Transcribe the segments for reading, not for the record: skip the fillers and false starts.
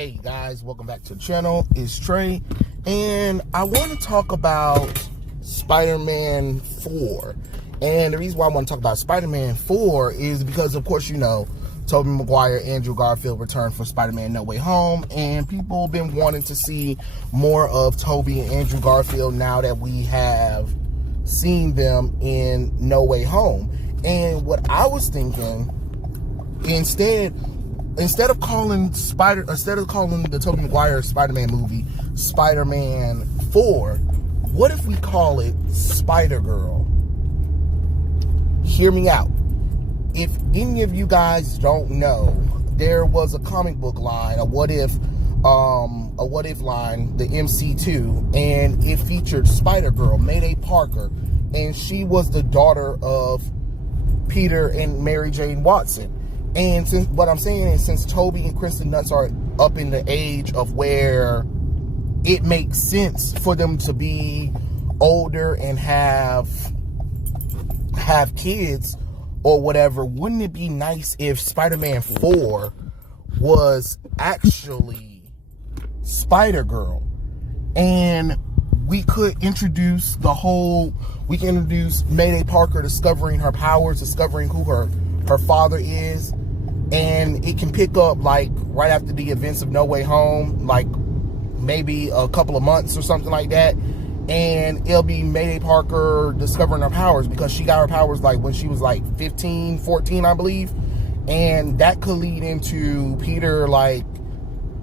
Hey guys, welcome back to the channel. It's Trey, and I want to talk about Spider-Man 4. And the reason why I want to talk about Spider-Man 4 is because, of course, you know, Tobey Maguire, Andrew Garfield returned for Spider-Man No Way Home, and people have been wanting to see more of Tobey and Andrew Garfield now that we have seen them in No Way Home. And what I was thinking, instead of calling the Tobey Maguire Spider-Man movie Spider-Man 4, what if we call it Spider-Girl? Hear me out. If any of you guys don't know, there was a comic book line, a what if line, the MC2, and it featured Spider-Girl, Mayday Parker, and she was the daughter of Peter and Mary Jane Watson. And since what I'm saying is, since Tobey and Kristen Dunst are up in the age of where it makes sense for them to be older and have kids or whatever, wouldn't it be nice if Spider-Man 4 was actually Spider-Girl? And we could introduce Mayday Parker discovering her powers, discovering who her father is, and it can pick up like right after the events of No Way Home, like maybe a couple of months or something like that, and it'll be Mayday Parker discovering her powers, because she got her powers like when she was like 15, 14, I believe, and that could lead into Peter, like,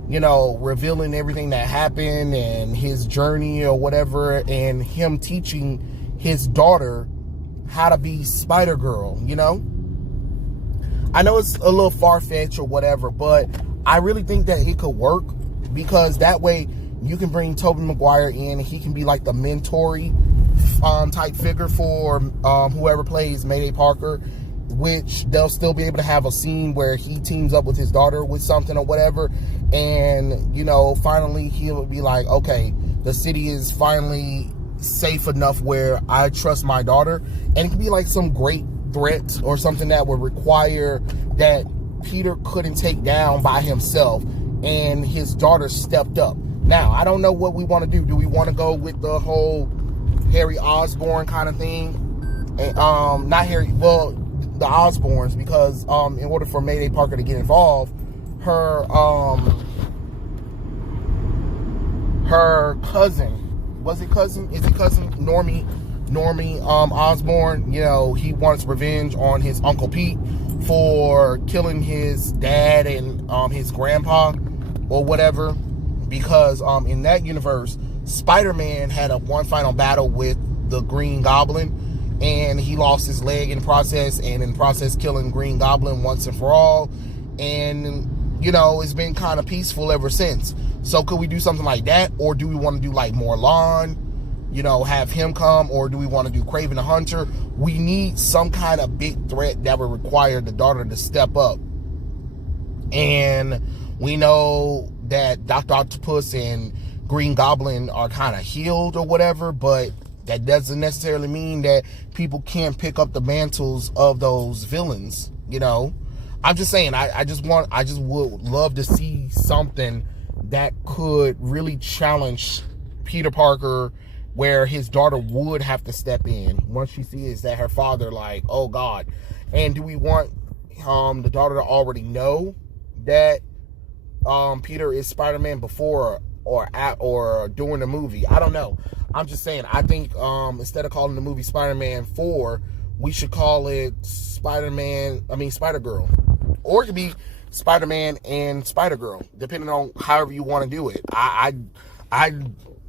you know, revealing everything that happened and his journey or whatever, and him teaching his daughter how to be Spider-Girl, you know? I know it's a little far-fetched or whatever, but I really think that it could work, because that way you can bring Tobey Maguire in, and he can be like the mentor-y type figure for whoever plays Mayday Parker, which they'll still be able to have a scene where he teams up with his daughter with something or whatever, and, you know, finally he'll be like, okay, the city is finally safe enough where I trust my daughter, and it could be like some great threat or something that would require that Peter couldn't take down by himself, and his daughter stepped up. Now, I don't know what we want to do. Do we want to go with the whole Harry Osborn kind of thing? And, not Harry, well, the Osborns, because in order for Mayday Parker to get involved, her cousin, was it cousin? Is it cousin? Normie Osborn, you know, he wants revenge on his Uncle Pete for killing his dad and his grandpa or whatever, because in that universe, Spider-Man had one final battle with the Green Goblin, and he lost his leg in the process, and in the process killing Green Goblin once and for all, and, you know, it's been kind of peaceful ever since. So could we do something like that, or do we want to do like Morlun, you know, have him come, or do we want to do Kraven the Hunter? We need some kind of big threat that would require the daughter to step up. And we know that Dr. Octopus and Green Goblin are kind of healed or whatever, but that doesn't necessarily mean that people can't pick up the mantles of those villains, you know? I'm just saying, I just would love to see something that could really challenge Peter Parker, where his daughter would have to step in once she sees that her father, like, oh God. And do we want the daughter to already know that Peter is Spider-Man before or during the movie? I don't know. I'm just saying, I think instead of calling the movie Spider-Man 4, we should call it Spider-Girl. Or it could be Spider-Man and Spider-Girl, depending on however you want to do it. I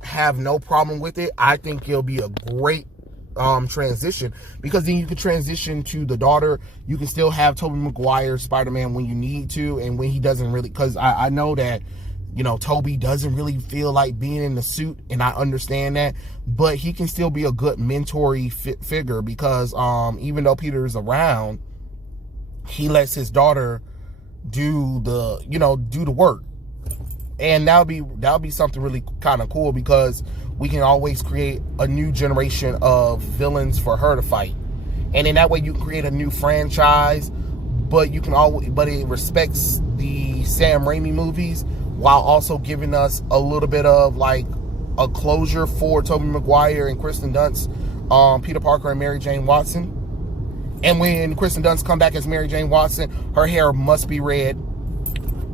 have no problem with it. I think it'll be a great transition, because then you can transition to the daughter. You can still have Tobey Maguire Spider-Man when you need to, and when he doesn't really, because I know that, you know, Tobey doesn't really feel like being in the suit, and I understand that, but he can still be a good mentor-y figure, because even though Peter is around, he lets his daughter do the work. And that'll be something really kind of cool, because we can always create a new generation of villains for her to fight. And in that way, you can create a new franchise, but it respects the Sam Raimi movies while also giving us a little bit of like a closure for Tobey Maguire and Kristen Dunst, Peter Parker and Mary Jane Watson. And when Kristen Dunst come back as Mary Jane Watson, her hair must be red.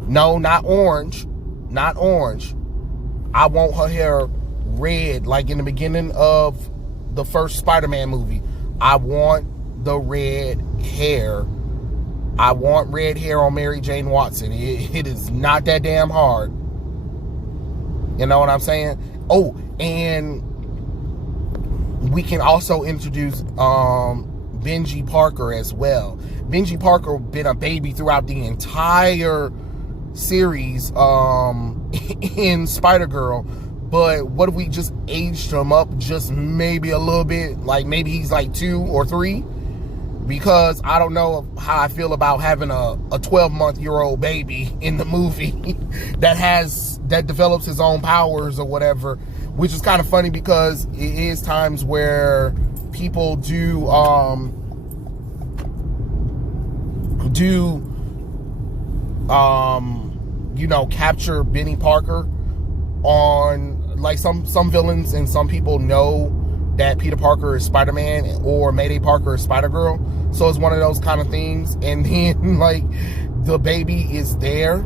No, not orange. Not orange. I want her hair red, like in the beginning of the first Spider-Man movie. I want the red hair. I want red hair on Mary Jane Watson. It is not that damn hard. You know what I'm saying? Oh, and we can also introduce Benji Parker as well. Benji Parker been a baby throughout the entire series in Spider-Girl, but what if we just aged him up just maybe a little bit, like maybe he's like 2 or 3, because I don't know how I feel about having a 12-month-year-old baby in the movie that develops his own powers or whatever, which is kind of funny because it is times where people do capture Benny Parker on, like, some villains, and some people know that Peter Parker is Spider-Man or Mayday Parker is Spider-Girl. So it's one of those kind of things. And then, like, the baby is there,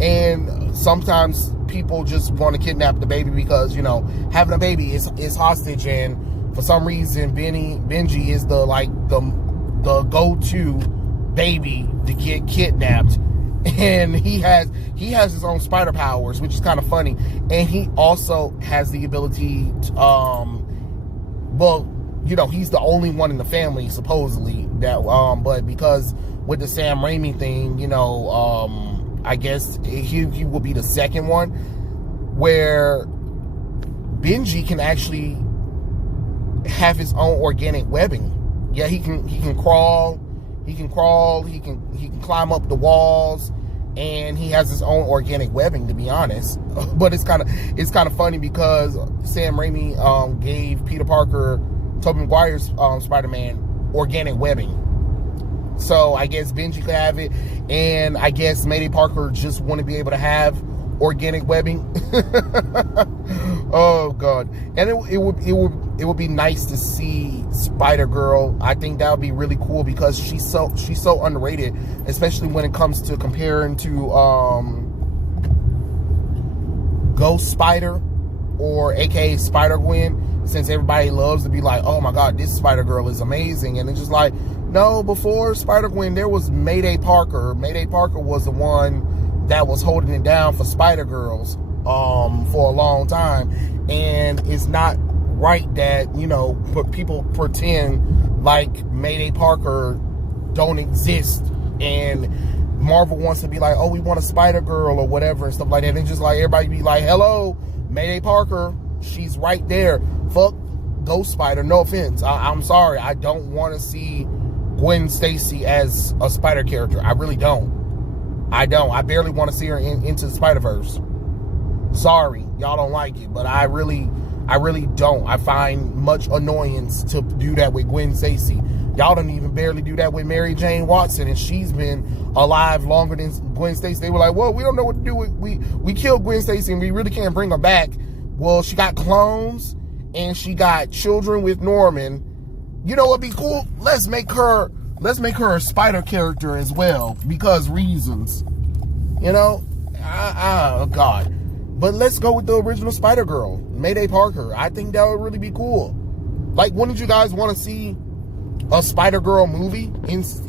and sometimes people just want to kidnap the baby because, having a baby is hostage, and for some reason Benji is the go-to baby to get kidnapped. And he has his own spider powers, which is kind of funny. And he also has the ability to, he's the only one in the family supposedly that, but because with the Sam Raimi thing, I guess he will be the second one where Benji can actually have his own organic webbing. Yeah, he can crawl. He can climb up the walls, and he has his own organic webbing, to be honest. But it's kind of funny because Sam Raimi gave Peter Parker, Tobey Maguire's Spider-Man, organic webbing. So I guess Benji could have it, and I guess Mayday Parker just want to be able to have organic webbing. Oh God! And it would be nice to see Spider-Girl. I think that would be really cool because she's so underrated, especially when it comes to comparing to Ghost Spider, or aka Spider-Gwen, since everybody loves to be like, oh my God, this Spider-Girl is amazing. And it's just like, no, before Spider-Gwen there was Mayday Parker. Mayday Parker was the one that was holding it down for Spider-Girls for a long time. And it's not right that, people pretend like Mayday Parker don't exist, and Marvel wants to be like, oh, we want a Spider-Girl or whatever and stuff like that. And just like everybody be like, hello, Mayday Parker, she's right there. Fuck Ghost Spider, no offense. I'm sorry, I don't want to see Gwen Stacy as a Spider character. I really don't. I barely want to see her into the Spider-Verse. Sorry, y'all don't like it, but I really don't. I find much annoyance to do that with Gwen Stacy. Y'all don't even barely do that with Mary Jane Watson, and she's been alive longer than Gwen Stacy. They were like, well, we don't know what to do with, we killed Gwen Stacy and we really can't bring her back. Well, she got clones and she got children with Norman. You know what'd be cool? Let's make her a Spider character as well, because reasons. Oh God. But let's go with the original Spider-Girl, Mayday Parker. I think that would really be cool. Like, wouldn't you guys want to see a Spider-Girl movie? It can still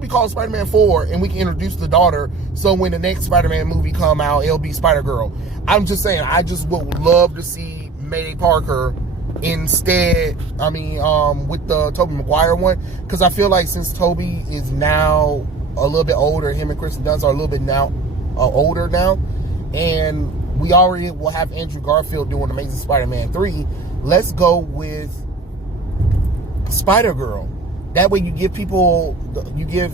be called Spider-Man 4, and we can introduce the daughter, so when the next Spider-Man movie come out, it'll be Spider-Girl. I'm just saying, I just would love to see Mayday Parker instead, with the Tobey Maguire one, because I feel like since Tobey is now a little bit older, him and Kristen Dunst are a little bit older now, and we already will have Andrew Garfield doing Amazing Spider-Man 3. Let's go with Spider-Girl. That way you give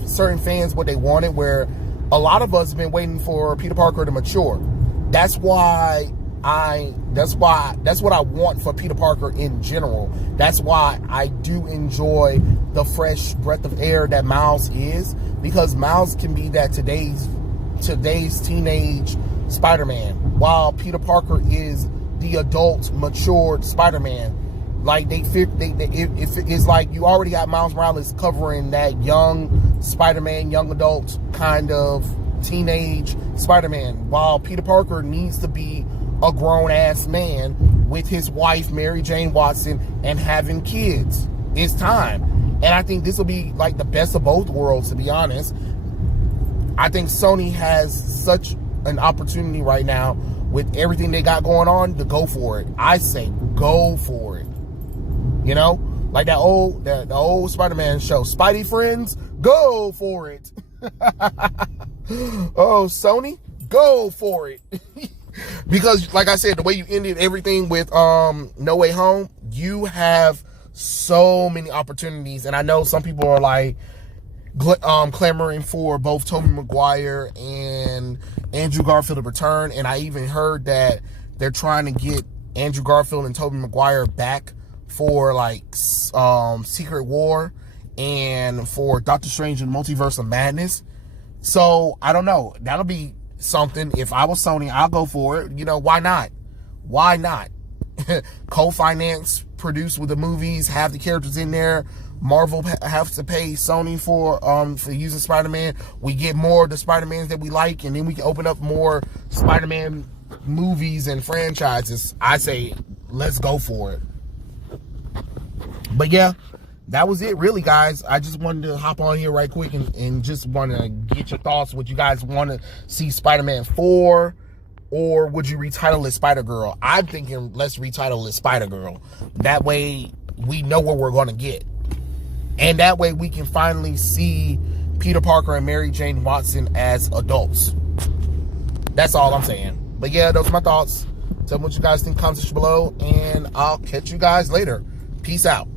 certain fans what they wanted, where a lot of us have been waiting for Peter Parker to mature. That's why that's what I want for Peter Parker in general. That's why I do enjoy the fresh breath of air that Miles is, because Miles can be that today's teenage Spider-Man, while Peter Parker is the adult, matured Spider-Man. Like it's like you already got Miles Morales covering that young Spider-Man, young adult kind of teenage Spider-Man, while Peter Parker needs to be a grown-ass man with his wife, Mary Jane Watson, and having kids. It's time. And I think this will be like the best of both worlds, to be honest. I think Sony has such an opportunity right now with everything they got going on to go for it. I say go for it. You know? Like the old Spider-Man show, Spidey Friends, go for it. Oh, Sony, go for it. Because, like I said, the way you ended everything with No Way Home, you have so many opportunities. And I know some people are like clamoring for both Tobey Maguire and Andrew Garfield to return. And I even heard that they're trying to get Andrew Garfield and Tobey Maguire back for like Secret War and for Doctor Strange and Multiverse of Madness. So I don't know. That'll be something. If I was Sony, I'll go for it. You know, why not? Why not? Co-finance, produce with the movies, have the characters in there. Marvel has to pay Sony for using Spider-Man. We get more of the Spider-Mans that we like, and then we can open up more Spider-Man movies and franchises. I say, let's go for it. But yeah, that was it really, guys. I just wanted to hop on here right quick and just want to get your thoughts. Would you guys want to see Spider-Man 4, or would you retitle it Spider-Girl? I'm thinking let's retitle it Spider-Girl. That way we know what we're going to get. And that way we can finally see Peter Parker and Mary Jane Watson as adults. That's all I'm saying. But yeah, those are my thoughts. Tell me what you guys think in the comments below, and I'll catch you guys later. Peace out.